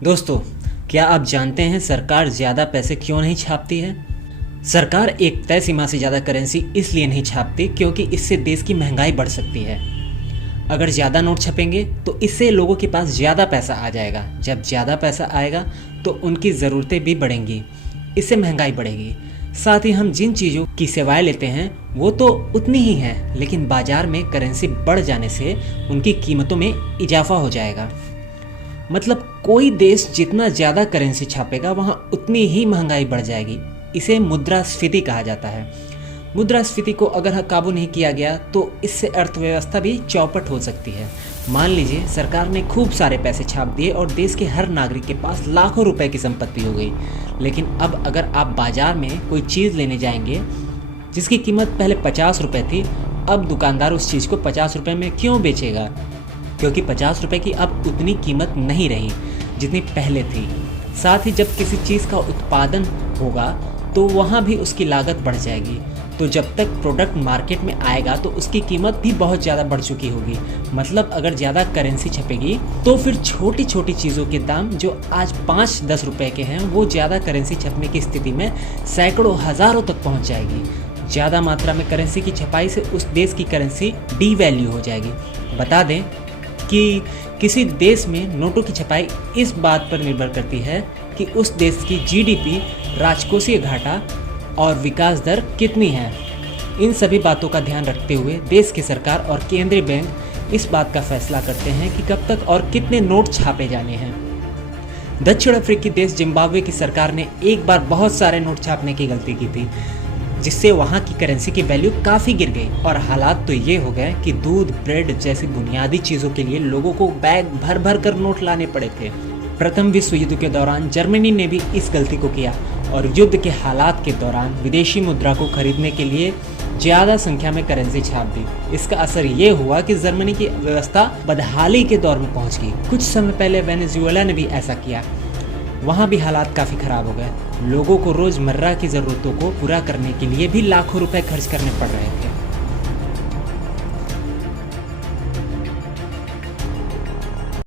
दोस्तों, क्या आप जानते हैं सरकार ज़्यादा पैसे क्यों नहीं छापती है? सरकार एक तय सीमा से ज़्यादा करेंसी इसलिए नहीं छापती क्योंकि इससे देश की महंगाई बढ़ सकती है। अगर ज़्यादा नोट छपेंगे तो इससे लोगों के पास ज़्यादा पैसा आ जाएगा। जब ज़्यादा पैसा आएगा तो उनकी ज़रूरतें भी बढ़ेंगी, इससे महंगाई बढ़ेगी। साथ ही हम जिन चीज़ों की सेवाएं लेते हैं वो तो उतनी ही हैं, लेकिन बाज़ार में करेंसी बढ़ जाने से उनकी कीमतों में इजाफा हो जाएगा। मतलब कोई देश जितना ज़्यादा करेंसी छापेगा वहाँ उतनी ही महंगाई बढ़ जाएगी। इसे मुद्रास्फीति कहा जाता है। मुद्रास्फीति को अगर काबू नहीं किया गया तो इससे अर्थव्यवस्था भी चौपट हो सकती है। मान लीजिए सरकार ने खूब सारे पैसे छाप दिए और देश के हर नागरिक के पास लाखों रुपए की संपत्ति हो गई, लेकिन अब अगर आप बाजार में कोई चीज़ लेने जाएंगे जिसकी कीमत पहले 50 रुपये थी, अब दुकानदार उस चीज़ को 50 रुपये में क्यों बेचेगा? क्योंकि 50 रुपये की अब उतनी कीमत नहीं रही जितनी पहले थी। साथ ही जब किसी चीज़ का उत्पादन होगा तो वहाँ भी उसकी लागत बढ़ जाएगी। तो जब तक प्रोडक्ट मार्केट में आएगा तो उसकी कीमत भी बहुत ज़्यादा बढ़ चुकी होगी। मतलब अगर ज़्यादा करेंसी छपेगी तो फिर छोटी छोटी चीज़ों के दाम जो आज 5-10 रुपये के हैं वो ज़्यादा करेंसी छपने की स्थिति में सैकड़ों हज़ारों तक पहुँच जाएगी। ज़्यादा मात्रा में करेंसी की छपाई से उस देश की करेंसी डीवैल्यू हो जाएगी। बता दें कि किसी देश में नोटों की छपाई इस बात पर निर्भर करती है कि उस देश की जीडीपी, राजकोषीय घाटा और विकास दर कितनी है। इन सभी बातों का ध्यान रखते हुए देश की सरकार और केंद्रीय बैंक इस बात का फैसला करते हैं कि कब तक और कितने नोट छापे जाने हैं। दक्षिण अफ्रीकी देश जिम्बाब्वे की सरकार ने एक बार बहुत सारे नोट छापने की गलती की थी, जिससे वहाँ की करेंसी की वैल्यू काफ़ी गिर गई और हालात तो ये हो गए कि दूध, ब्रेड जैसी बुनियादी चीज़ों के लिए लोगों को बैग भर भर कर नोट लाने पड़े थे। प्रथम विश्व युद्ध के दौरान जर्मनी ने भी इस गलती को किया और युद्ध के हालात के दौरान विदेशी मुद्रा को खरीदने के लिए ज़्यादा संख्या में करेंसी छाप दी। इसका असर ये हुआ कि जर्मनी की व्यवस्था बदहाली के दौर में पहुँच गई। कुछ समय पहले वेनेजुएला ने भी ऐसा किया। वहाँ भी हालात काफ़ी ख़राब हो गए। लोगों को रोज़मर्रा की ज़रूरतों को पूरा करने के लिए भी लाखों रुपए खर्च करने पड़ रहे थे।